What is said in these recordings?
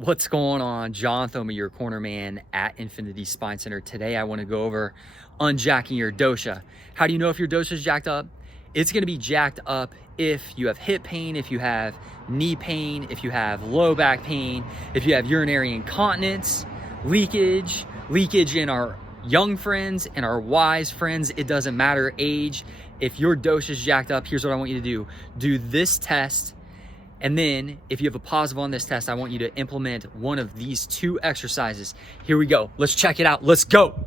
What's going on? John Thoma, your corner man at Infinity Spine Center. Today I want to go over unjacking your dosha. How do you know if your dosha is jacked up? It's going to be jacked up if you have hip pain, if you have knee pain, if you have low back pain, if you have urinary incontinence, leakage in our young friends and our wise friends. It doesn't matter age. If your dosha is jacked up, here's what I want you to do. Do this test. And then if you have a positive on this test, I want you to implement one of these two exercises. Here we go. Let's check it out. Let's go.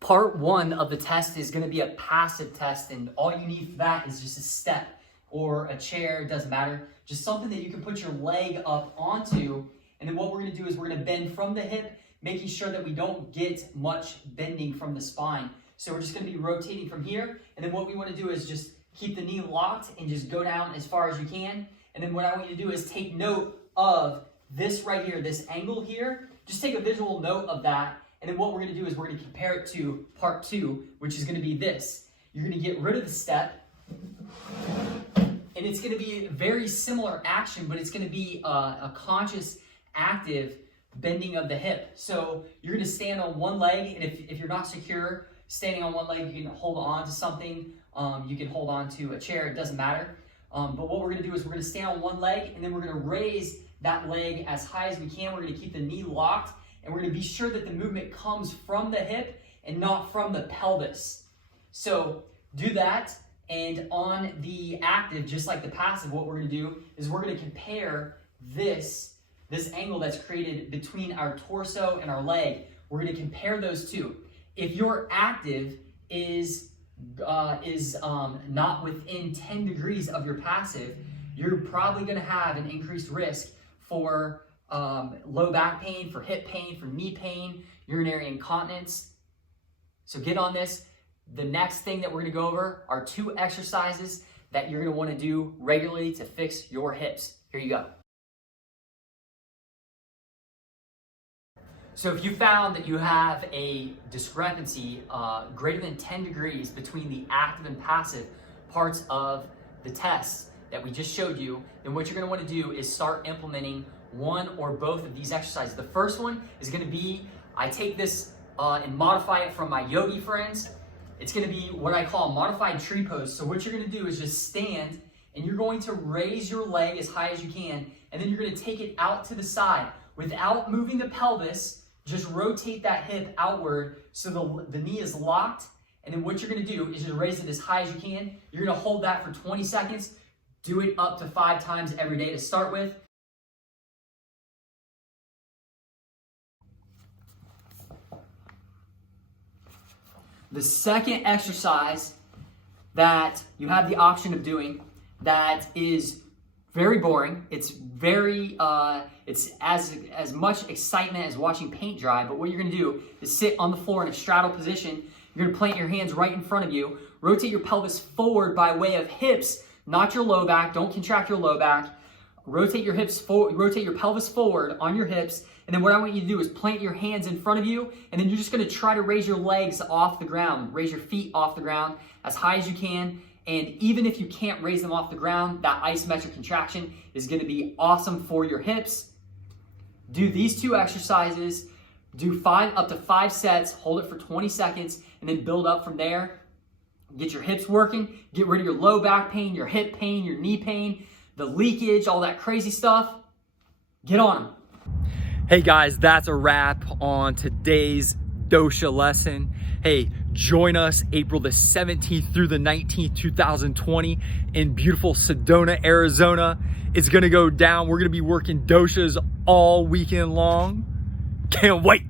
Part one of the test is going to be a passive test, and all you need for that is just a step or a chair. It doesn't matter. Just something that you can put your leg up onto. And then what we're going to do is we're going to bend from the hip, making sure that we don't get much bending from the spine. So we're just going to be rotating from here. And then what we want to do is just keep the knee locked and just go down as far as you can. And then what I want you to do is take note of this right here, this angle here. Just take a visual note of that. And then what we're going to do is we're going to compare it to part two, which is going to be this. You're going to get rid of the step. And it's going to be a very similar action, but it's going to be a conscious, active bending of the hip. So you're going to stand on one leg, and if you're not secure standing on one leg, you can hold on to something. You can hold on to a chair. It doesn't matter. But what we're going to do is we're going to stand on one leg, and then we're going to raise that leg as high as we can. We're going to keep the knee locked, and we're going to be sure that the movement comes from the hip and not from the pelvis. So do that. And on the active, just like the passive, what we're going to do is we're going to compare this angle that's created between our torso and our leg. We're going to compare those two. If your active is not within 10 degrees of your passive, you're probably going to have an increased risk for low back pain, for hip pain, for knee pain, urinary incontinence. So get on this. The next thing that we're going to go over are two exercises that you're going to want to do regularly to fix your hips. Here you go. So if you found that you have a discrepancy greater than 10 degrees between the active and passive parts of the test that we just showed you, then what you're going to want to do is start implementing one or both of these exercises. The first one is going to be, I take this and modify it from my yogi friends. It's going to be what I call a modified tree pose. So what you're going to do is just stand, and you're going to raise your leg as high as you can, and then you're going to take it out to the side without moving the pelvis. Just rotate that hip outward so the knee is locked. And then what you're going to do is just raise it as high as you can. You're going to hold that for 20 seconds. Do it up to 5 times every day to start with. The second exercise that you have the option of doing that is very boring. It's very, it's as much excitement as watching paint dry, but what you're gonna do is sit on the floor in a straddle position. You're gonna plant your hands right in front of you, rotate your pelvis forward by way of hips, not your low back. Don't contract your low back. Rotate your hips forward, rotate your pelvis forward on your hips, and then what I want you to do is plant your hands in front of you, and then you're just gonna try to raise your legs off the ground, raise your feet off the ground as high as you can. And even if you can't raise them off the ground, that isometric contraction is going to be awesome for your hips. Do these two exercises, do up to 5 sets, hold it for 20 seconds, and then build up from there. Get your hips working, get rid of your low back pain, your hip pain, your knee pain, the leakage, all that crazy stuff. Get on them. Hey guys, that's a wrap on today's dosha lesson. Hey, join us April the 17th through the 19th, 2020 in beautiful Sedona, Arizona. It's gonna go down. We're gonna be working doshas all weekend long. Can't wait.